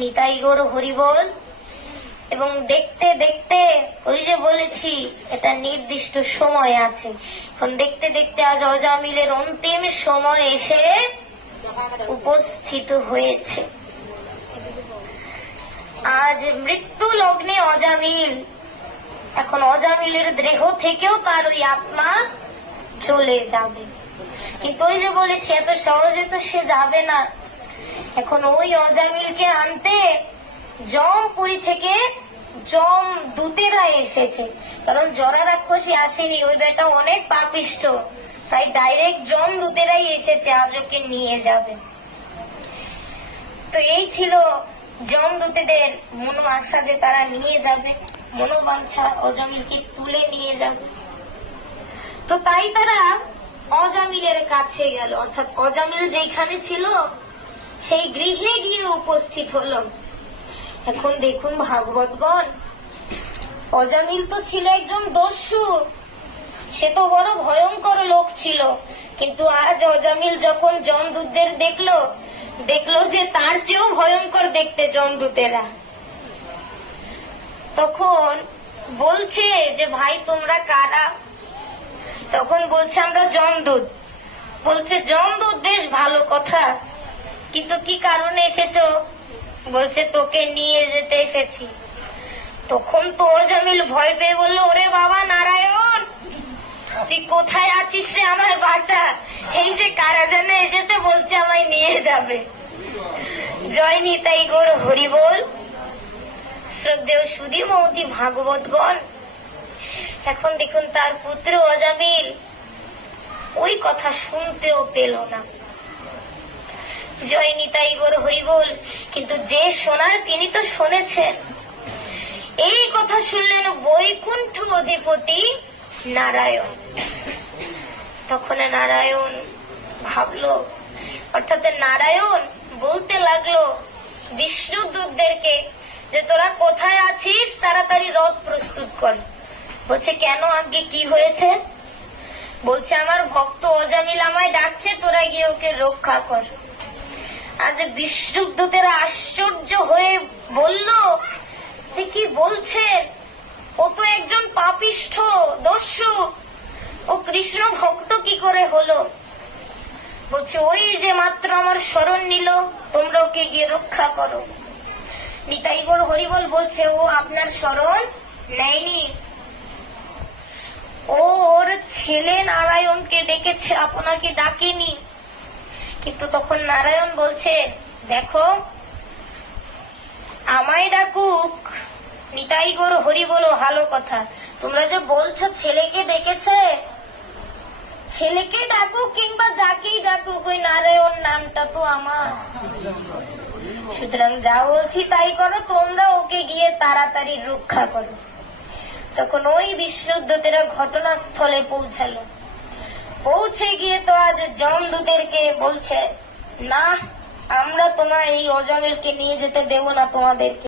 নিতাই গৌর হরি বল। এবং দেখতে দেখতে ওই যে বলেছি এটা নির্দিষ্ট সময় আছে, এখন দেখতে দেখতে আজ অজামিলের অন্তিম সময় এসে উপস্থিত হয়েছে। আজ মৃত্যু লগ্নে অজামিল, এখন অজামিলের দেহ থেকেও তার ওই আত্মা চলে যাবে, কিন্তু ওই যে বলেছি এত সহজে তো সে যাবে না। এখন ওই অজামিলকে আনতে জমপুরী থেকে জম দূতেরা এসেছে, কারণ জরা রাক্ষসী আসেনি, ওই বেটা অনেক পাপিষ্ঠ, তাই ডাইরেক্ট জম দূতেরাই এসেছে আজ ওকে নিয়ে যাবে। তো এই ছিল যমদূতেদের মনো আশা যে তারা নিয়ে যাবে, মনোবাঞ্ছা অজামিলকে তুলে নিয়ে যাবে। তো তাই তারা অজামিলের কাছে গেল, অর্থাৎ অজামিল যেখানে ছিল সেই গৃহে গিয়ে উপস্থিত হল। এখন দেখুন ভাগবতগণ, অজামিল তো ছিল একজন দস্যু, সে তো বড় ভয়ঙ্কর লোক ছিল, কিন্তু আজ অজামিল যখন যমদূতদের দেখলো যে তার চেয়েও ভয়ঙ্কর দেখতে যমদূতেরা, তখন বলছে যে ভাই তোমরা কারা? তখন বলছে আমরা যমদূত। বলছে যমদূত, বেশ ভালো কথা, কিন্তু কি কারণে এসেছো? বলছে তোকে নিয়ে যেতে এসেছি। তখন তো অজামিল ভয় পেয়ে বলল, ওরে বাবা নারায়ণ, তুই কোথায় আছিস রে, আমায় বাঁচা, এই যে কারা যেন এসেছে বলছে আমায় নিয়ে যাবে। জয় নিতাই গৌর হরি বল। শ্রদ্ধেয় সুধী মহতি ভাগবতগণ, এখন দেখুন তার পুত্র অজামিল ওই কথা শুনতেও পেল না। জয় নিতাই গৌর হরি বল। কিন্তু যে শোনার তিনি তো শুনেছেন। এই কথা শুনলেন বৈকুণ্ঠ অধিপতি নারায়ণ। তখন নারায়ণ ভাবলো, অর্থাৎ নারায়ণ বলতে লাগলো বিষ্ণুদূতদেরকে যে তোরা কোথায় আছিস, তাড়াতাড়ি রথ প্রস্তুত কর। বলছে কেন আগে কি হয়েছে? বলছে আমার ভক্ত অজামিল আমায় ডাকছে, তোরা গিয়ে ওকে রক্ষা কর। আজ বিষ্ণুদূতেরা আশ্চর্য হয়ে বলল যে কি বলছে, ও তো একজন পাপিষ্ঠ দস্যু, ও কৃষ্ণ ভক্ত কি করে হলো? বলছে ওই যে মাত্র আমার শরণ নিল, তোমরা ওকে গিয়ে রক্ষা করো। নিতাই গৌর হরিবল বলছে ও আপনার শরণ নেয়নি, ও ওর ছেলে নারায়ণকে ডেকেছে, আপনাকে ডাকেনি। কিন্তু তখন নারায়ণ বলছে দেখো আমায় ডাকুক, নিতাই গৌর হরি বলো ভালো কথা, তোমরা যে বলছো ছেলেকে ডেকেছে, ছেলেকে ডাকুক কিংবা যাকেই ডাকুক, ওই নারায়ণ নামটা তো আমার। সুতরাং যা বলছি তাই করো, তোমরা ওকে গিয়ে তাড়াতাড়ি রক্ষা করো। তখন ওই বিষ্ণুদূতেরা ঘটনাস্থলে পৌঁছালো। পৌঁছে গিয়ে তো আজ যমদূতেরকে বলছে না, আমরা তোমার এই অজামিলকে নিয়ে যেতে দেব না তোমাদেরকে।